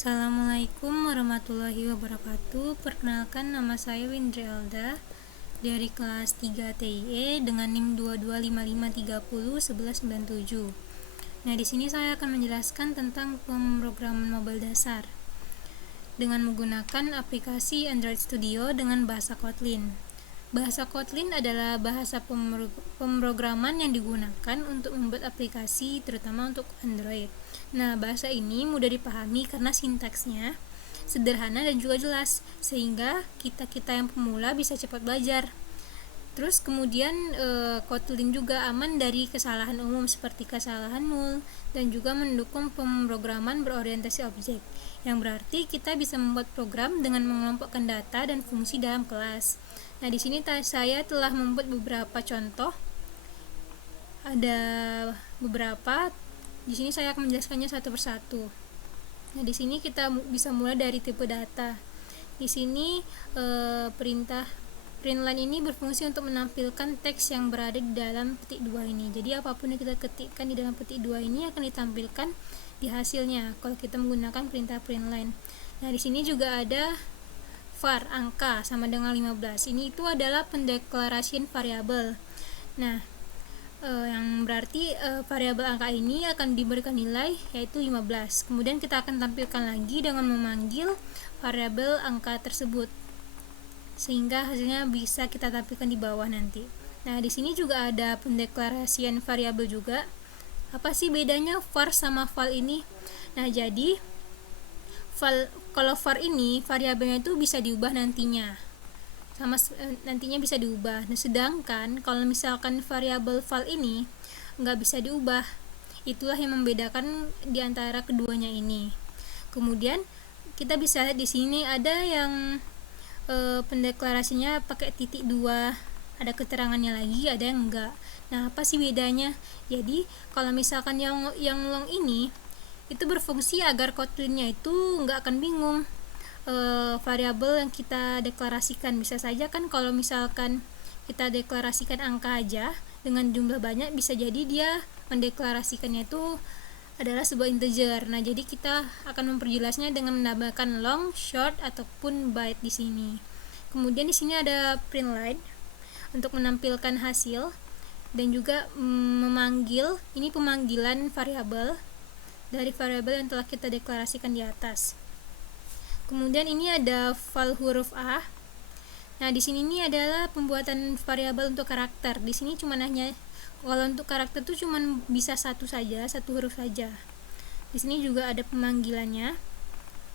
Assalamualaikum warahmatullahi wabarakatuh. Perkenalkan, nama saya Windri Alda dari kelas 3 TIE dengan NIM 2255301197. Nah, di sini saya akan menjelaskan tentang pemrograman mobile dasar dengan menggunakan aplikasi Android Studio dengan bahasa Kotlin. Bahasa Kotlin adalah bahasa pemrograman yang digunakan untuk membuat aplikasi, terutama untuk Android. Nah, bahasa ini mudah dipahami karena sintaksnya sederhana dan juga jelas, sehingga kita yang pemula bisa cepat belajar. Terus kemudian Kotlin juga aman dari kesalahan umum seperti kesalahan null dan juga mendukung pemrograman berorientasi objek, yang berarti kita bisa membuat program dengan mengelompokkan data dan fungsi dalam kelas. Nah, di sini saya telah membuat beberapa contoh. Ada beberapa. Di sini saya akan menjelaskannya satu persatu. Nah, di sini kita bisa mulai dari tipe data. Di sini perintah println ini berfungsi untuk menampilkan teks yang berada di dalam petik 2 ini. Jadi apapun yang kita ketikkan di dalam petik 2 ini akan ditampilkan di hasilnya kalau kita menggunakan perintah println. Nah, di sini juga ada var angka sama dengan 15. Ini itu adalah pendeklarasian variabel. Nah, yang berarti variabel angka ini akan diberikan nilai yaitu 15. Kemudian kita akan tampilkan lagi dengan memanggil variabel angka tersebut, sehingga hasilnya bisa kita tampilkan di bawah nanti. Nah, di sini juga ada pendeklarasian variabel juga. Apa sih bedanya var sama val ini? Nah, jadi kalau var ini variabelnya itu bisa diubah nantinya, nantinya bisa diubah. Nah, sedangkan kalau misalkan variabel val ini nggak bisa diubah, itulah yang membedakan di antara keduanya ini. Kemudian kita bisa lihat di sini ada yang pendeklarasinya pakai titik 2, ada keterangannya lagi, ada yang enggak. Nah, apa sih bedanya? Jadi kalau misalkan yang long ini itu berfungsi agar Kotlinnya itu nggak akan bingung variabel yang kita deklarasikan. Bisa saja kan kalau misalkan kita deklarasikan angka aja dengan jumlah banyak, bisa jadi dia mendeklarasikannya itu adalah sebuah integer. Nah, jadi kita akan memperjelasnya dengan menambahkan long, short ataupun byte di sini. Kemudian di sini ada println untuk menampilkan hasil dan juga memanggil, ini pemanggilan variabel dari variabel yang telah kita deklarasikan di atas. Kemudian ini ada val huruf A. Nah, di sini ini adalah pembuatan variabel untuk karakter. Di sini cuma hanya, kalau untuk karakter itu cuma bisa satu huruf saja. Di sini juga ada pemanggilannya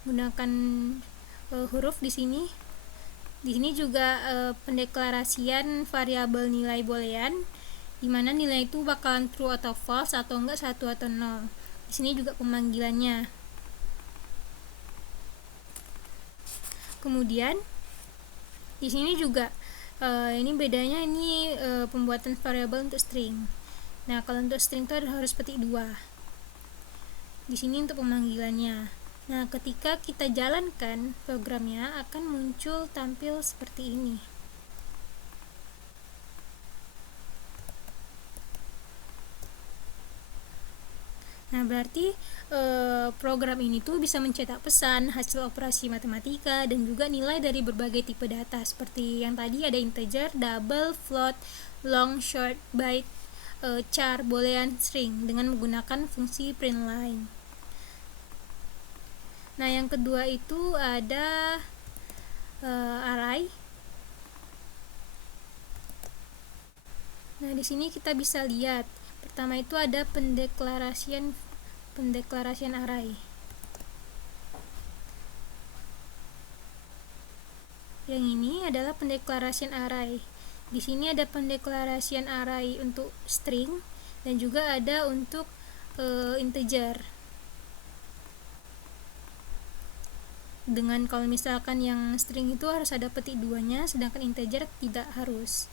menggunakan huruf di sini. Di sini juga pendeklarasian variabel nilai boolean, di mana nilai itu bakalan true atau false atau enggak 1 atau 0. Di sini juga pemanggilannya. Kemudian di sini juga ini bedanya, ini pembuatan variabel untuk string. Nah, kalau untuk string itu harus petik 2. Di sini untuk pemanggilannya. Nah, ketika kita jalankan programnya akan muncul tampil seperti ini. Nah, berarti program ini tuh bisa mencetak pesan, hasil operasi matematika, dan juga nilai dari berbagai tipe data seperti yang tadi ada integer, double, float, long, short, byte, char, boolean, string dengan menggunakan fungsi println. Nah, yang kedua itu ada array. Nah, di sini kita bisa lihat pertama itu ada pendeklarasian array. Yang ini adalah pendeklarasian array. Di sini ada pendeklarasian array untuk string dan juga ada untuk integer. Dengan kalau misalkan yang string itu harus ada petik 2-nya, sedangkan integer tidak harus.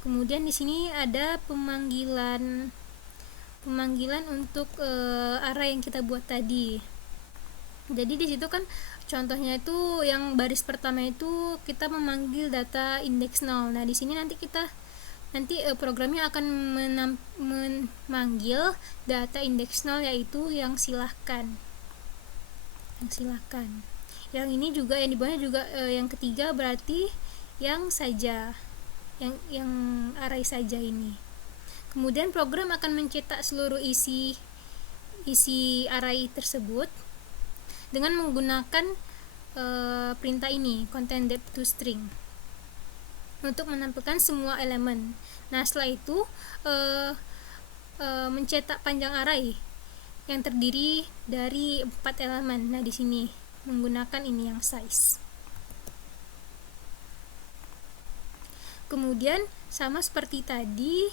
Kemudian di sini ada pemanggilan untuk array yang kita buat tadi. Jadi di situ kan contohnya itu yang baris pertama itu kita memanggil data indeks 0. Nah, di sini nanti programnya akan memanggil data indeks 0 yaitu yang silahkan. silakan. Yang ini juga yang di bawahnya juga yang ketiga berarti yang saja, yang array saja ini. Kemudian program akan mencetak seluruh isi array tersebut dengan menggunakan perintah ini, content depth to string, untuk menampilkan semua elemen. Nah, setelah itu mencetak panjang array yang terdiri dari 4 elemen. Nah, di sini menggunakan ini yang size. Kemudian sama seperti tadi,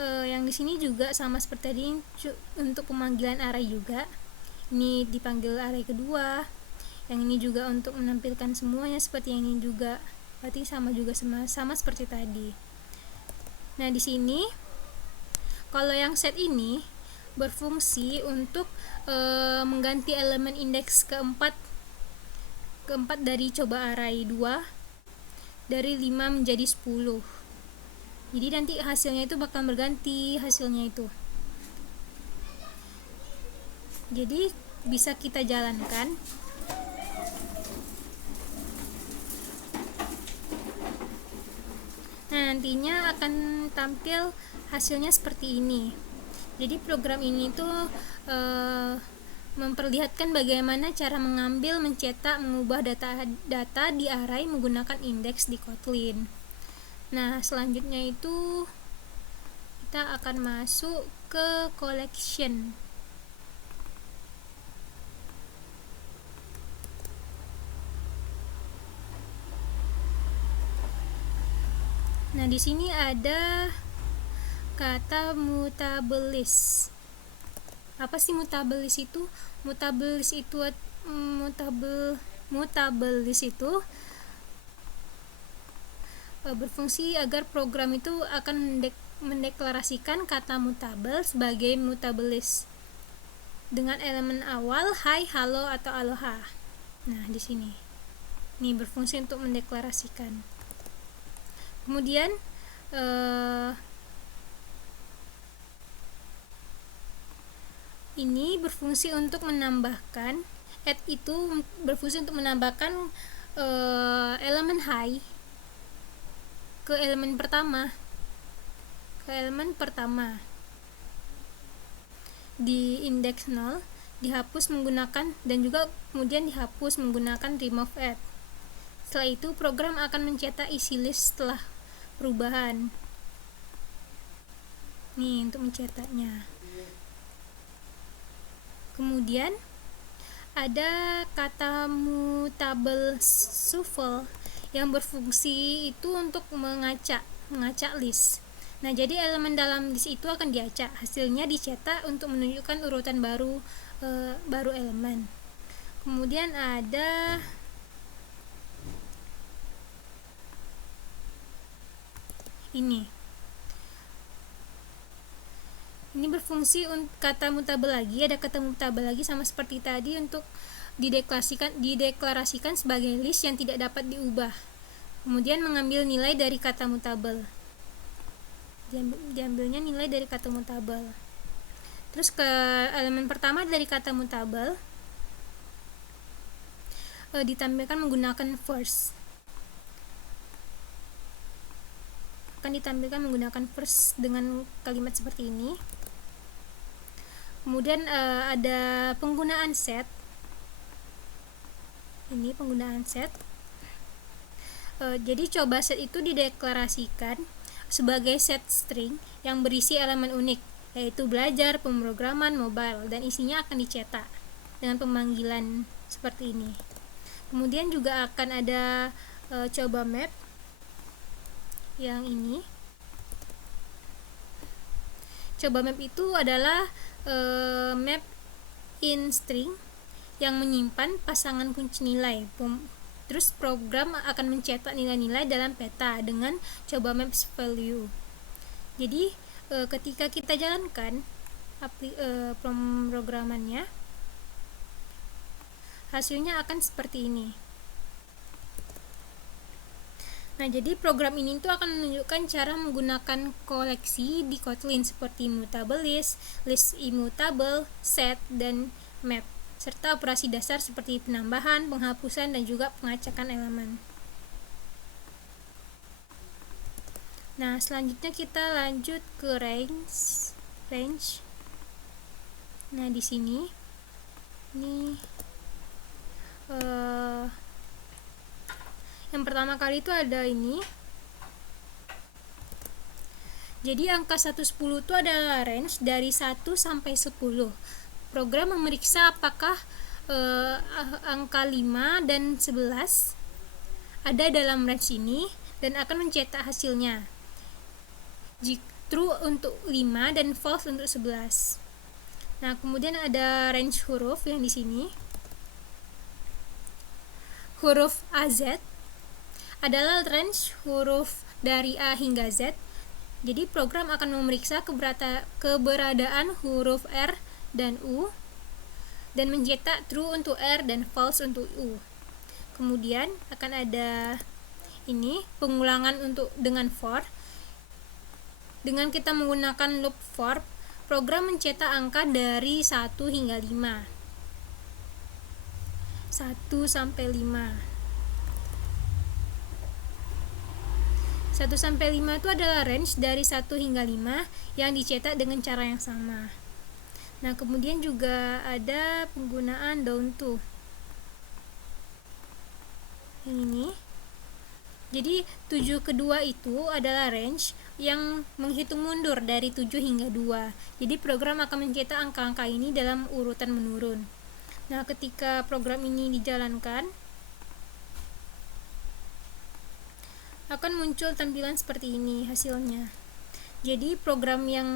yang di sini juga sama seperti tadi untuk pemanggilan array juga. Ini dipanggil array kedua. Yang ini juga untuk menampilkan semuanya seperti yang ini juga. Berarti sama juga sama seperti tadi. Nah, di sini kalau yang set ini berfungsi untuk mengganti elemen indeks keempat dari coba array 2 dari 5 menjadi 10. Jadi nanti hasilnya itu bakal berganti hasilnya itu. Jadi bisa kita jalankan. Nah, nantinya akan tampil hasilnya seperti ini. Jadi program ini tuh memperlihatkan bagaimana cara mengambil, mencetak, mengubah data di array menggunakan indeks di Kotlin. Nah, selanjutnya itu kita akan masuk ke collection. Nah, di sini ada kata mutable list. Apa sih mutable list itu? Mutable list itu berfungsi agar program itu akan mendeklarasikan kata mutable sebagai mutable list dengan elemen awal hi, halo, atau aloha. Nah, di sini. Ini berfungsi untuk mendeklarasikan. Kemudian ini berfungsi untuk menambahkan, add itu berfungsi untuk menambahkan elemen hi ke elemen pertama di indeks 0, dihapus menggunakan, dan juga kemudian dihapus menggunakan remove add. Setelah itu program akan mencetak isi list setelah perubahan. Nih untuk mencetaknya. Kemudian ada kata mutable shuffle yang berfungsi itu untuk mengacak list. Nah, jadi elemen dalam list itu akan diacak, hasilnya dicetak untuk menunjukkan urutan baru elemen. Kemudian ada ini berfungsi untuk kata mutable lagi. Ada kata mutable lagi sama seperti tadi untuk dideklarasikan sebagai list yang tidak dapat diubah. Kemudian mengambil nilai dari kata mutable. Diambilnya nilai dari kata mutable. Terus ke elemen pertama dari kata mutable ditampilkan menggunakan first. Akan ditampilkan menggunakan first dengan kalimat seperti ini. Kemudian ada penggunaan set. Ini penggunaan set. Jadi coba set itu dideklarasikan sebagai set string yang berisi elemen unik, yaitu belajar, pemrograman, mobile, dan isinya akan dicetak dengan pemanggilan seperti ini. Kemudian juga akan ada coba map yang ini. Coba map itu adalah map in string yang menyimpan pasangan kunci nilai. Terus program akan mencetak nilai-nilai dalam peta dengan coba maps value. Jadi ketika kita jalankan pemrogramannya, hasilnya akan seperti ini. Nah, jadi program ini tuh akan menunjukkan cara menggunakan koleksi di Kotlin seperti mutable list, list immutable, set, dan map. serta operasi dasar seperti penambahan, penghapusan, dan juga pengacakan elemen. Nah, selanjutnya kita lanjut ke range. Nah, di sini ini yang pertama kali itu ada ini. Jadi angka 110 itu adalah range dari 1 sampai 10. Program memeriksa apakah angka 5 dan 11 ada dalam range ini dan akan mencetak hasilnya. True untuk 5 dan false untuk 11. Nah, kemudian ada range huruf yang di sini. Huruf AZ adalah range huruf dari A hingga Z. Jadi program akan memeriksa keberadaan huruf R dan U dan mencetak true untuk R dan false untuk U. Kemudian akan ada ini pengulangan dengan for. Dengan kita menggunakan loop for, program mencetak angka dari 1 hingga 5. 1 sampai 5. 1 sampai 5 itu adalah range dari 1 hingga 5 yang dicetak dengan cara yang sama. Nah, kemudian juga ada penggunaan down to. Yang ini. Jadi 7 kedua itu adalah range yang menghitung mundur dari 7 hingga 2. Jadi program akan mencetak angka-angka ini dalam urutan menurun. Nah, ketika program ini dijalankan, akan muncul tampilan seperti ini hasilnya. Jadi program yang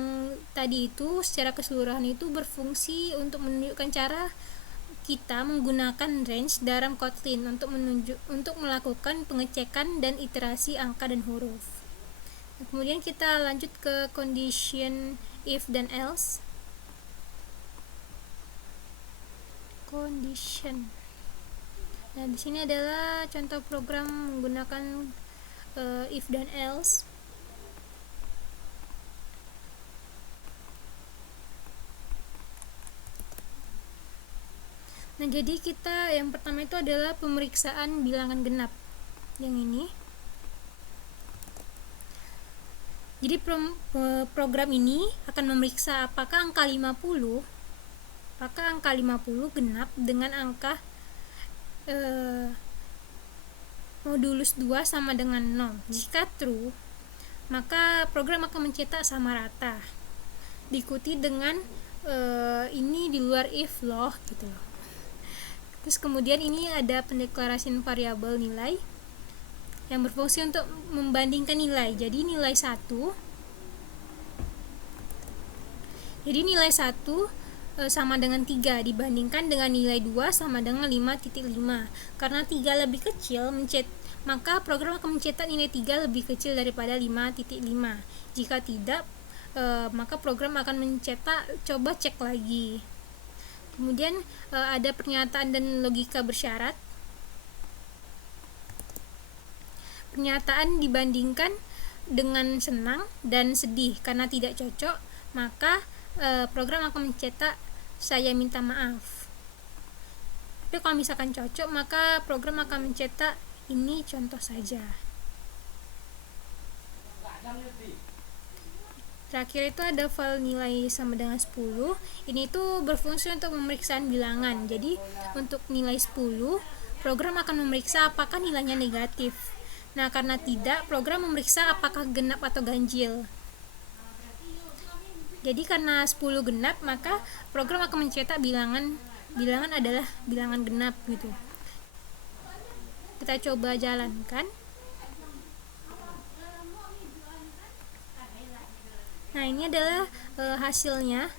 tadi itu secara keseluruhan itu berfungsi untuk menunjukkan cara kita menggunakan range dalam Kotlin untuk melakukan pengecekan dan iterasi angka dan huruf. Nah, kemudian kita lanjut ke condition if dan else. Condition. Nah, di sini adalah contoh program menggunakan if dan else. Nah, jadi kita yang pertama itu adalah pemeriksaan bilangan genap. Yang ini. Jadi program ini akan memeriksa apakah angka 50 genap dengan angka modulus 2 sama dengan 0. Jika true, maka program akan mencetak sama rata. Diikuti dengan ini di luar if loh gitu loh. Terus kemudian ini ada pendeklarasian variabel nilai yang berfungsi untuk membandingkan nilai. Jadi nilai 1 sama dengan 3 dibandingkan dengan nilai 2 sama dengan 5.5. Karena 3 lebih kecil, maka program akan mencetak nilai 3 lebih kecil daripada 5.5. Jika tidak, maka program akan mencetak coba cek lagi. Kemudian ada pernyataan dan logika bersyarat. Pernyataan dibandingkan dengan senang dan sedih karena tidak cocok, maka program akan mencetak saya minta maaf. Tapi kalau misalkan cocok, maka program akan mencetak ini contoh saja. Terakhir itu ada file nilai sama dengan 10. Ini tuh berfungsi untuk pemeriksaan bilangan. Jadi untuk nilai 10, program akan memeriksa apakah nilainya negatif. Nah, karena tidak, program memeriksa apakah genap atau ganjil. Jadi karena 10 genap, maka program akan mencetak bilangan adalah bilangan genap gitu. Kita coba jalankan. Nah, ini adalah hasilnya.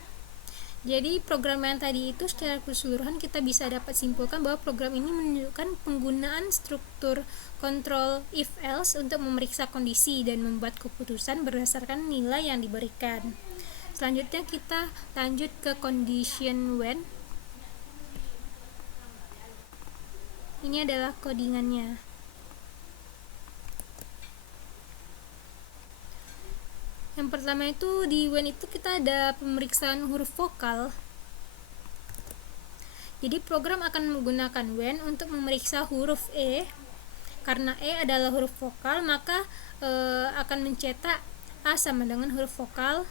Jadi program yang tadi itu secara keseluruhan kita bisa dapat simpulkan bahwa program ini menunjukkan penggunaan struktur kontrol if else untuk memeriksa kondisi dan membuat keputusan berdasarkan nilai yang diberikan. Selanjutnya kita lanjut ke condition when. Ini adalah codingannya. Yang pertama itu di when itu kita ada pemeriksaan huruf vokal. Jadi program akan menggunakan when untuk memeriksa huruf E. Karena E adalah huruf vokal, maka akan mencetak A sama dengan huruf vokal,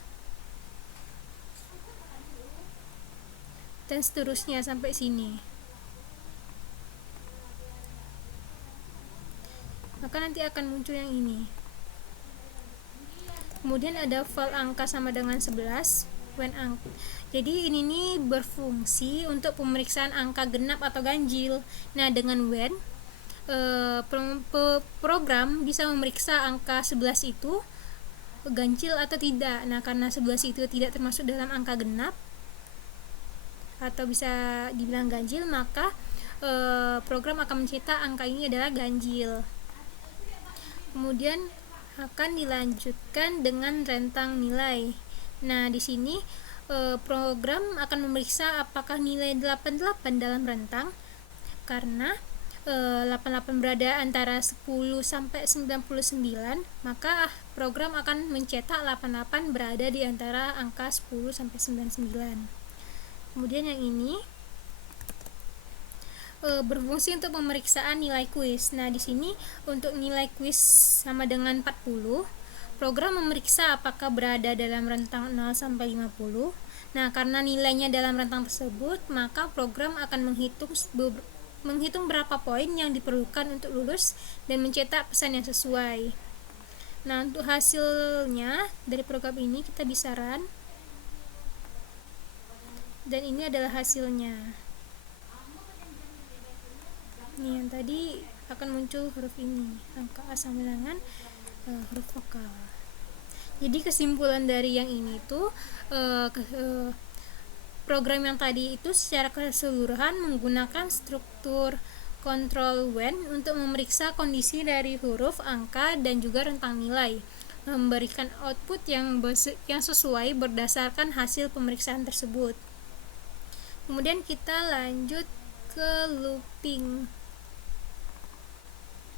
dan seterusnya sampai sini. Maka nanti akan muncul yang ini. Kemudian ada val angka sama dengan 11, when jadi ini nih berfungsi untuk pemeriksaan angka genap atau ganjil. Nah, dengan when program bisa memeriksa angka 11 itu ganjil atau tidak. Nah, karena 11 itu tidak termasuk dalam angka genap atau bisa dibilang ganjil, maka program akan mencetak angka ini adalah ganjil. Kemudian akan dilanjutkan dengan rentang nilai. Nah, di sini program akan memeriksa apakah nilai 88 dalam rentang, karena 88 berada antara 10 sampai 99, maka program akan mencetak 88 berada di antara angka 10 sampai 99. Kemudian yang ini berfungsi untuk pemeriksaan nilai kuis. Nah, di sini untuk nilai kuis sama dengan 40, program memeriksa apakah berada dalam rentang 0 sampai 50. Nah, karena nilainya dalam rentang tersebut, maka program akan menghitung berapa poin yang diperlukan untuk lulus dan mencetak pesan yang sesuai. Nah, untuk hasilnya dari program ini kita bisa run, dan ini adalah hasilnya. Ini yang tadi akan muncul huruf ini, angka A sama dengan huruf vokal. Jadi kesimpulan dari yang ini tuh program yang tadi itu secara keseluruhan menggunakan struktur control when untuk memeriksa kondisi dari huruf, angka, dan juga rentang nilai, memberikan output yang sesuai berdasarkan hasil pemeriksaan tersebut. Kemudian kita lanjut ke looping.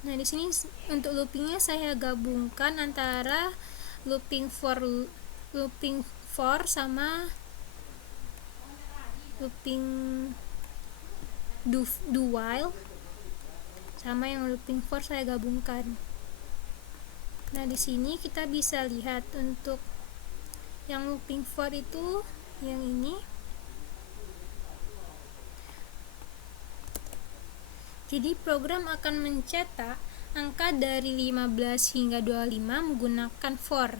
Nah, di sini untuk loopingnya saya gabungkan antara looping for sama looping do while, sama yang looping for saya gabungkan. Nah, di sini kita bisa lihat untuk yang looping for itu yang ini. Jadi program akan mencetak angka dari 15 hingga 25 menggunakan for,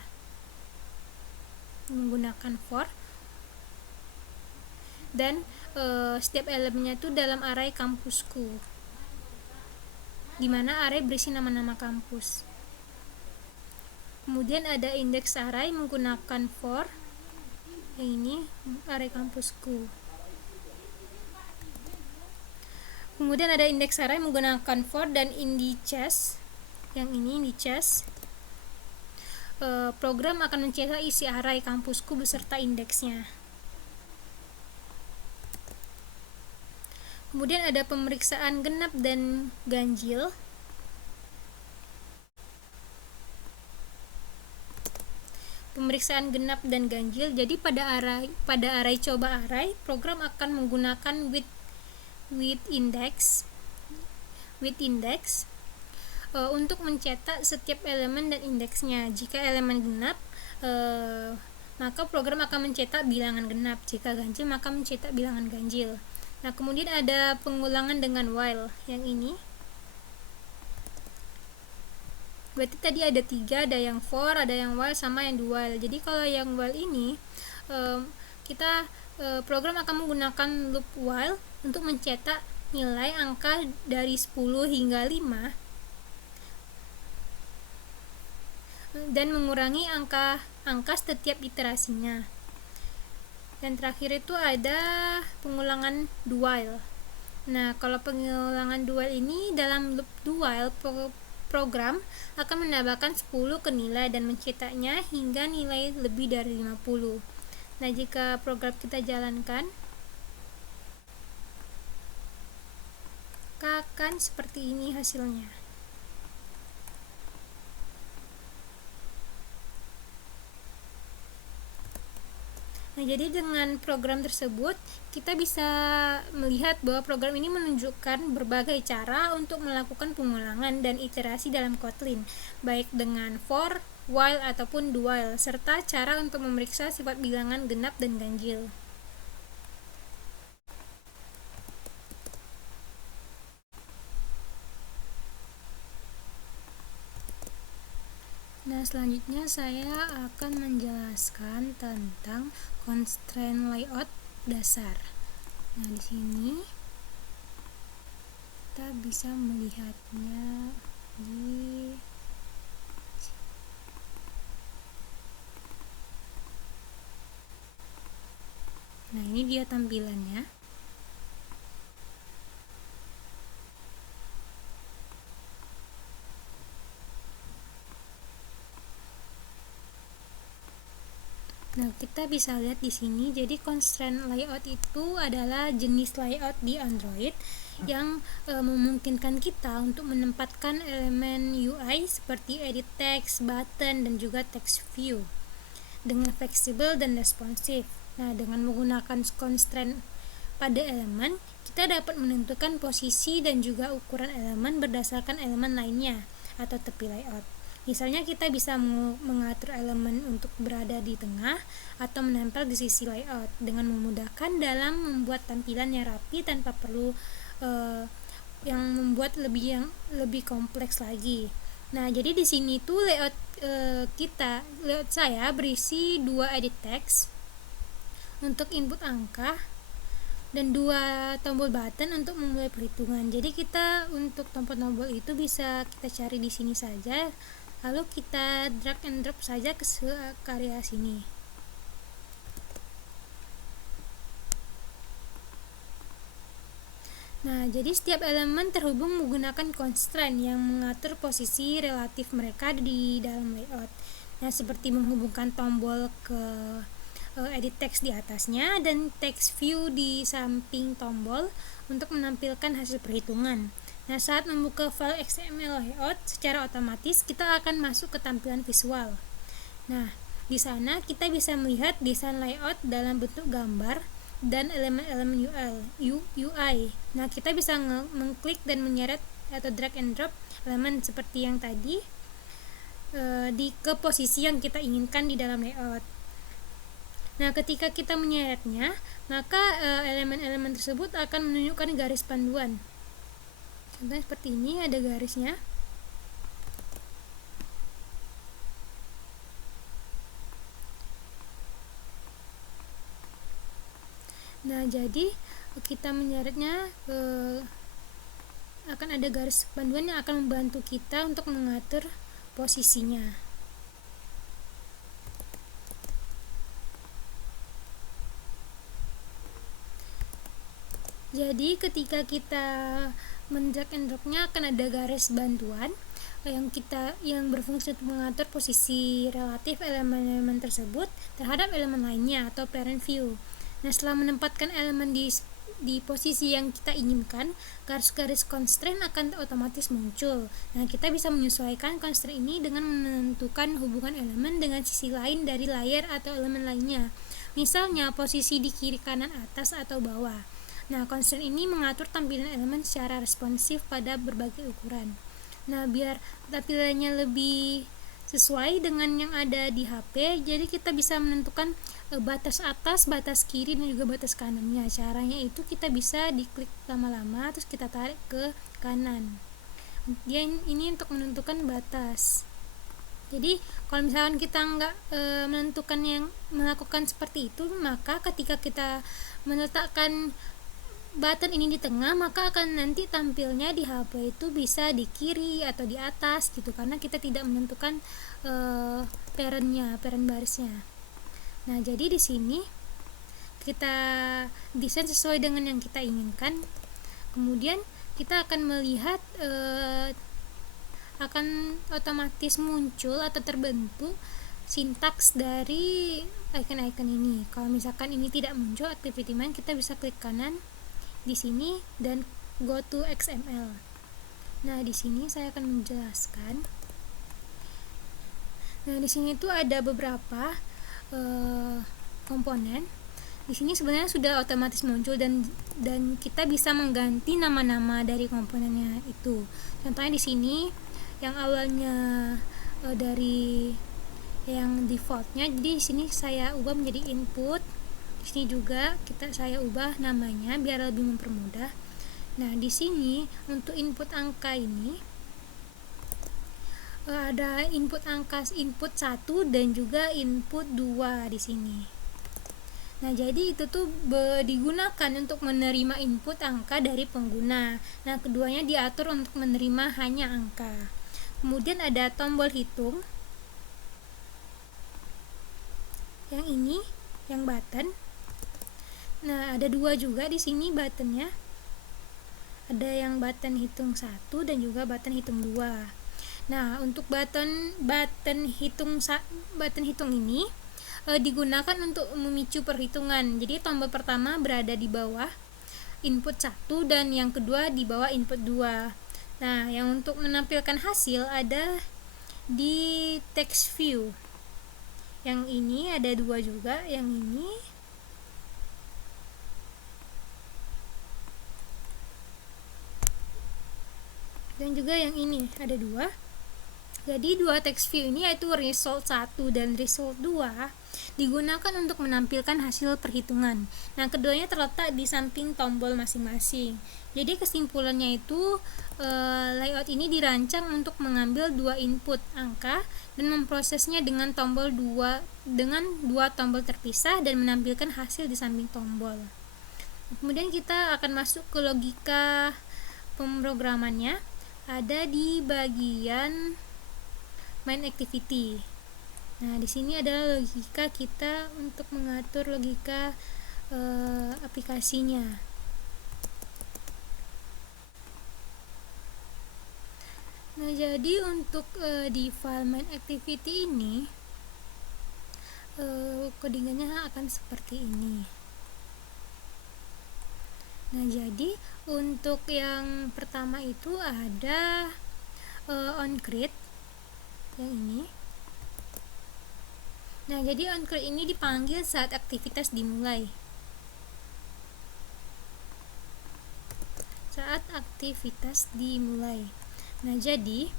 dan setiap elemennya itu dalam array kampusku, dimana array berisi nama-nama kampus. Kemudian ada index array menggunakan for, yang ini array kampusku. Kemudian ada index array menggunakan for dan indices, yang ini indices. Program akan mencetak isi array kampusku beserta indeksnya. Kemudian ada pemeriksaan genap dan ganjil. Pemeriksaan genap dan ganjil. Jadi pada array coba array, program akan menggunakan with index untuk mencetak setiap elemen dan indeksnya. Jika elemen genap, maka program akan mencetak bilangan genap. Jika ganjil, maka mencetak bilangan ganjil. Nah, kemudian ada pengulangan dengan while, yang ini. Berarti tadi ada 3, ada yang for, ada yang while, sama yang do while. Jadi kalau yang while ini, program akan menggunakan loop while untuk mencetak nilai angka dari 10 hingga 5 dan mengurangi angka setiap iterasinya. Dan terakhir itu ada pengulangan do while. Nah, kalau pengulangan do while ini dalam loop do while, program akan menambahkan 10 ke nilai dan mencetaknya hingga nilai lebih dari 50. Nah, jika program kita jalankan, akan seperti ini hasilnya. Nah, Nah, jadi dengan program tersebut kita bisa melihat bahwa program ini menunjukkan berbagai cara untuk melakukan pengulangan dan iterasi dalam Kotlin, baik dengan for, while, ataupun do while, serta cara untuk memeriksa sifat bilangan genap dan ganjil. Nah, selanjutnya saya akan menjelaskan tentang constraint layout dasar. Nah, di sini kita bisa melihatnya di Nah, ini dia tampilannya. Nah, kita bisa lihat di sini. Jadi constraint layout itu adalah jenis layout di Android yang memungkinkan kita untuk menempatkan elemen UI seperti edit text, button, dan juga text view dengan fleksibel dan responsif. Nah, dengan menggunakan constraint pada elemen, kita dapat menentukan posisi dan juga ukuran elemen berdasarkan elemen lainnya atau tepi layout. Misalnya kita bisa mengatur elemen untuk berada di tengah atau menempel di sisi layout dengan memudahkan dalam membuat tampilan yang rapi tanpa perlu yang membuat yang lebih kompleks lagi. Nah, jadi di sini tuh layout layout saya berisi 2 edit text untuk input angka dan 2 tombol button untuk memulai perhitungan. Jadi kita untuk tombol-tombol itu bisa kita cari di sini saja, lalu kita drag and drop saja ke area sini. Nah, jadi setiap elemen terhubung menggunakan constraint yang mengatur posisi relatif mereka di dalam layout. Nah, seperti menghubungkan tombol ke edit text di atasnya dan text view di samping tombol untuk menampilkan hasil perhitungan. Nah, saat membuka file XML layout, secara otomatis kita akan masuk ke tampilan visual. Nah, di sana kita bisa melihat desain layout dalam bentuk gambar dan elemen-elemen UI. Nah, kita bisa mengklik dan menyeret atau drag and drop elemen seperti yang tadi ke posisi yang kita inginkan di dalam layout. Nah, ketika kita menyeretnya, maka elemen-elemen tersebut akan menunjukkan garis panduan. Contohnya seperti ini, ada garisnya. Nah, jadi kita menyeretnya akan ada garis panduan yang akan membantu kita untuk mengatur posisinya. Jadi ketika kita men-drag and drop-nya akan ada garis bantuan yang berfungsi untuk mengatur posisi relatif elemen-elemen tersebut terhadap elemen lainnya atau parent view. Nah, setelah menempatkan elemen di posisi yang kita inginkan, garis-garis constraint akan otomatis muncul. Nah, kita bisa menyesuaikan constraint ini dengan menentukan hubungan elemen dengan sisi lain dari layer atau elemen lainnya. Misalnya posisi di kiri, kanan, atas, atau bawah. Nah, constraint ini mengatur tampilan elemen secara responsif pada berbagai ukuran. Nah, biar tampilannya lebih sesuai dengan yang ada di HP, jadi kita bisa menentukan batas atas, batas kiri, dan juga batas kanannya. Caranya itu kita bisa diklik lama-lama terus kita tarik ke kanan. Ini untuk menentukan batas. Jadi kalau misalkan kita nggak melakukan seperti itu, maka ketika kita meletakkan button ini di tengah, maka akan nanti tampilnya di HP itu bisa di kiri atau di atas gitu, karena kita tidak menentukan parent barisnya. Nah, jadi di sini kita desain sesuai dengan yang kita inginkan. Kemudian kita akan melihat akan otomatis muncul atau terbentuk sintaks dari icon-icon ini. Kalau misalkan ini tidak muncul activity main, kita bisa klik kanan di sini dan go to XML. Nah, di sini saya akan menjelaskan. Nah, di sini itu ada beberapa komponen, di sini sebenarnya sudah otomatis muncul dan kita bisa mengganti nama-nama dari komponennya itu. Contohnya di sini yang awalnya dari yang defaultnya, jadi di sini saya ubah menjadi input. Di sini juga saya ubah namanya biar lebih mempermudah. Nah, di sini untuk input angka ini ada input angka input 1 dan juga input 2 di sini. Nah, jadi itu tuh digunakan untuk menerima input angka dari pengguna. Nah, keduanya diatur untuk menerima hanya angka. Kemudian ada tombol hitung. Yang ini, yang button. Nah, ada dua juga di sini buttonnya. Ada yang button hitung 1 dan juga button hitung 2. Nah, untuk button hitung ini digunakan untuk memicu perhitungan. Jadi tombol pertama berada di bawah input 1 dan yang kedua di bawah input 2. Nah, yang untuk menampilkan hasil ada di text view. Yang ini ada dua juga, yang ini dan juga yang ini ada dua. Jadi dua text view ini yaitu result 1 dan result 2 digunakan untuk menampilkan hasil perhitungan. Nah, keduanya terletak di samping tombol masing-masing. Jadi kesimpulannya itu layout ini dirancang untuk mengambil dua input angka dan memprosesnya dengan dua tombol terpisah dan menampilkan hasil di samping tombol. Kemudian kita akan masuk ke logika pemrogramannya. Ada di bagian main activity. Nah, di sini adalah logika kita untuk mengatur logika aplikasinya. Nah, jadi untuk di file main activity ini codingannya akan seperti ini. Nah, jadi untuk yang pertama itu ada onCreate yang ini. Nah, jadi onCreate ini dipanggil saat aktivitas dimulai. Nah, jadi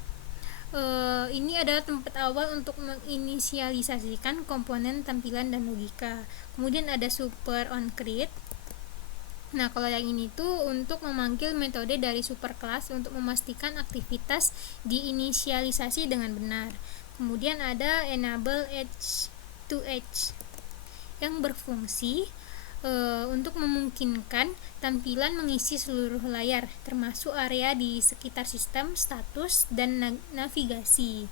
ini adalah tempat awal untuk menginisialisasikan komponen tampilan dan logika. Kemudian ada super onCreate. Nah, kalau yang ini tuh untuk memanggil metode dari superclass untuk memastikan aktivitas diinisialisasi dengan benar. Kemudian ada enable edge to edge yang berfungsi untuk memungkinkan tampilan mengisi seluruh layar, termasuk area di sekitar sistem, status, dan navigasi.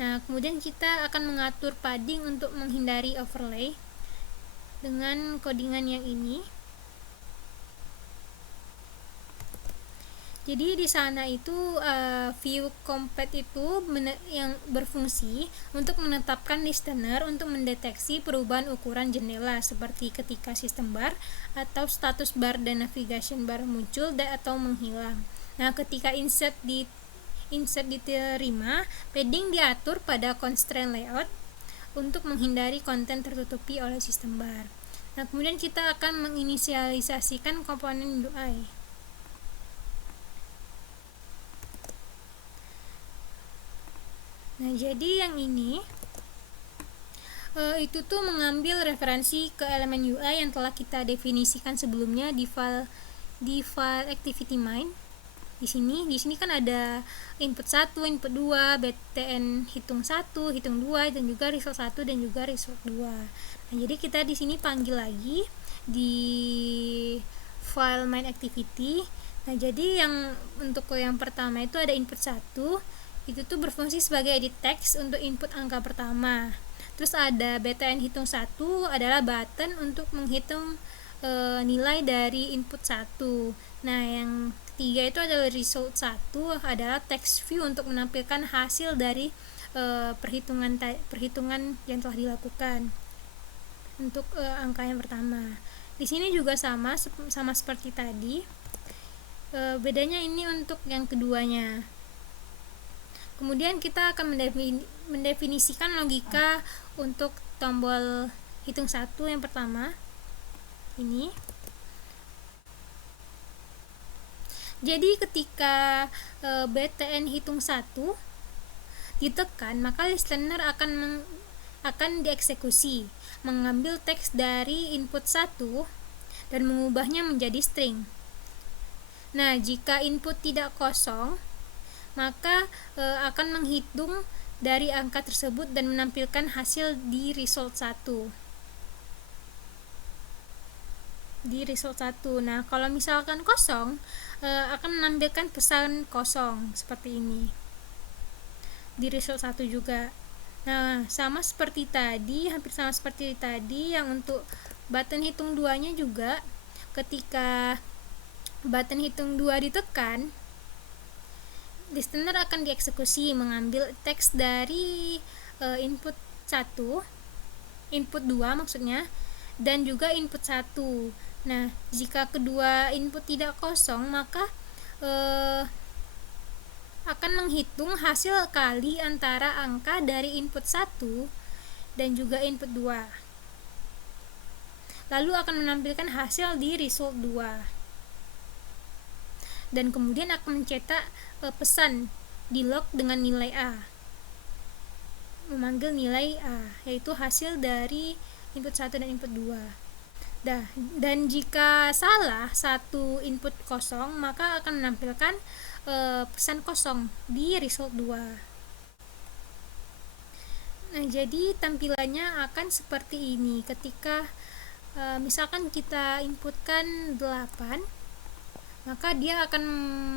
Nah, kemudian kita akan mengatur padding untuk menghindari overlay dengan codingan yang ini. Jadi di sana itu view compat itu yang berfungsi untuk menetapkan listener untuk mendeteksi perubahan ukuran jendela seperti ketika sistem bar atau status bar dan navigation bar muncul atau menghilang. Nah, ketika insert diterima, padding diatur pada constraint layout untuk menghindari konten tertutupi oleh sistem bar. Nah, kemudian kita akan menginisialisasikan komponen UI. Nah, jadi yang ini itu tuh mengambil referensi ke elemen UI yang telah kita definisikan sebelumnya di file activity main. Di sini kan ada input 1, input 2, btn hitung 1, hitung 2 dan juga result 1 dan juga result 2. Nah, jadi kita di sini panggil lagi di file main activity. Nah, jadi yang untuk yang pertama itu ada input 1. Itu tuh berfungsi sebagai edit text untuk input angka pertama. Terus ada btn hitung 1 adalah button untuk menghitung nilai dari input 1. Nah, yang ketiga itu adalah result 1 adalah text view untuk menampilkan hasil dari perhitungan yang telah dilakukan untuk angka yang pertama. Di sini juga sama seperti tadi. Bedanya ini untuk yang keduanya. Kemudian kita akan mendefinisikan logika untuk tombol hitung 1 yang pertama ini. Jadi ketika BTN hitung 1 ditekan, maka listener akan dieksekusi mengambil teks dari input 1 dan mengubahnya menjadi string. Nah, jika input tidak kosong, maka akan menghitung dari angka tersebut dan menampilkan hasil di result 1. Nah, kalau misalkan kosong, akan menampilkan pesan kosong seperti ini di result 1 juga. Nah, hampir sama seperti tadi yang untuk button hitung 2-nya juga. Ketika button hitung 2 ditekan, listener akan dieksekusi mengambil teks dari input 1, input 2 maksudnya, dan juga input 1. Nah, jika kedua input tidak kosong, maka akan menghitung hasil kali antara angka dari input 1 dan juga input 2. Lalu akan menampilkan hasil di result 2. Dan kemudian akan mencetak pesan di log dengan nilai A, memanggil nilai A, yaitu hasil dari input 1 dan input 2. Dan jika salah satu input kosong, maka akan menampilkan pesan kosong di result 2. Nah, jadi tampilannya akan seperti ini. Ketika misalkan kita inputkan 8, maka dia akan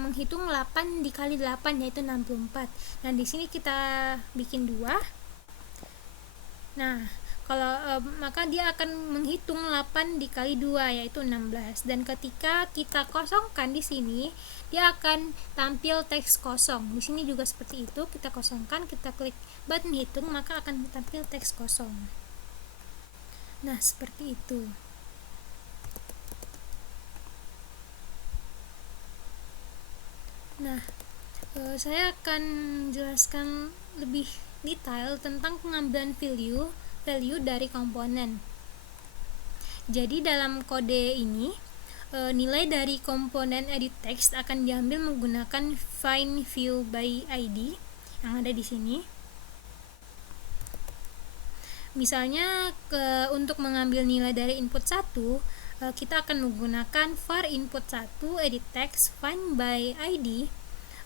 menghitung 8 dikali 8, yaitu 64. Nah, di sini kita bikin 2. Nah, maka dia akan menghitung 8 dikali 2, yaitu 16. Dan ketika kita kosongkan di sini, dia akan tampil teks kosong. Di sini juga seperti itu, kita kosongkan, kita klik button hitung, maka akan tampil teks kosong. Nah, seperti itu. Nah, saya akan jelaskan lebih detail tentang pengambilan value dari komponen. Jadi dalam kode ini, nilai dari komponen edit text akan diambil menggunakan find view by ID yang ada di sini. Misalnya untuk mengambil nilai dari input 1, kita akan menggunakan var input 1 edit text find by ID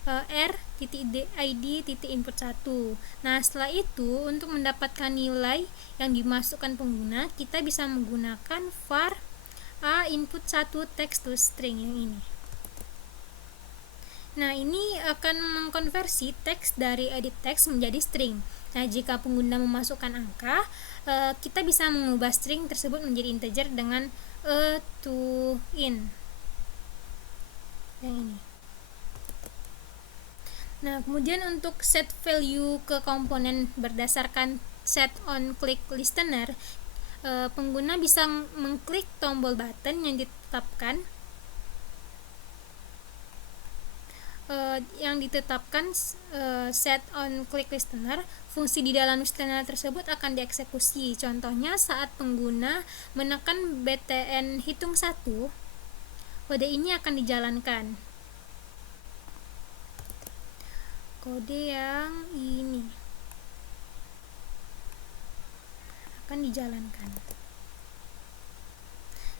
r.id.input 1. Nah, setelah itu untuk mendapatkan nilai yang dimasukkan pengguna, kita bisa menggunakan var a input 1 text to string yang ini. Nah, ini akan mengkonversi teks dari edit text menjadi string. Nah, jika pengguna memasukkan angka, kita bisa mengubah string tersebut menjadi integer dengan to in yang ini. Nah, kemudian untuk set value ke komponen berdasarkan set on click listener, pengguna bisa mengklik tombol button yang ditetapkan set on click listener. Fungsi di dalam listener tersebut akan dieksekusi. Contohnya saat pengguna menekan BTN hitung 1, kode ini akan dijalankan. Kode yang ini akan dijalankan.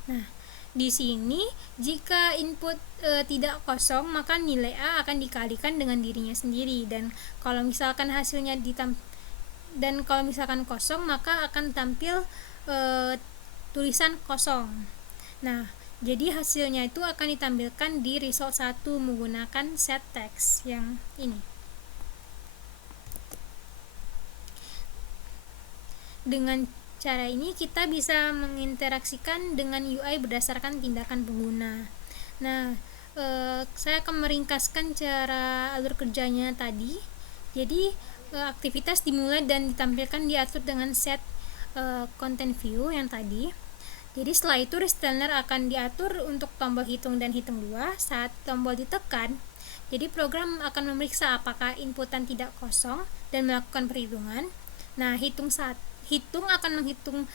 Nah, di sini jika input tidak kosong, maka nilai A akan dikalikan dengan dirinya sendiri, dan kalau misalkan hasilnya kosong, maka akan tampil tulisan kosong. Nah, jadi hasilnya itu akan ditampilkan di result 1 menggunakan set text yang ini. Dengan cara ini kita bisa menginteraksikan dengan UI berdasarkan tindakan pengguna. Nah, saya akan meringkaskan cara alur kerjanya tadi. Jadi, aktivitas dimulai dan ditampilkan diatur dengan set content view yang tadi. Jadi setelah itu listener akan diatur untuk tombol hitung dan hitung 2 saat tombol ditekan. Jadi program akan memeriksa apakah inputan tidak kosong dan melakukan perhitungan. Nah, menghitung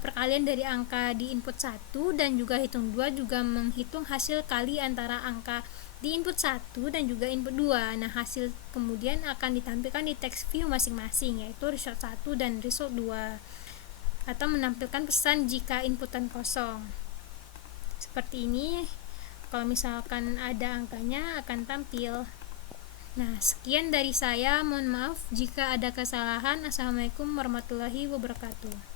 perkalian dari angka di input 1, dan juga hitung 2 juga menghitung hasil kali antara angka di input 1 dan juga input 2. Nah, hasil kemudian akan ditampilkan di text view masing-masing, yaitu result 1 dan result 2, atau menampilkan pesan jika inputan kosong. Seperti ini, kalau misalkan ada angkanya akan tampil. Nah, sekian dari saya. Mohon maaf jika ada kesalahan. Assalamualaikum warahmatullahi wabarakatuh.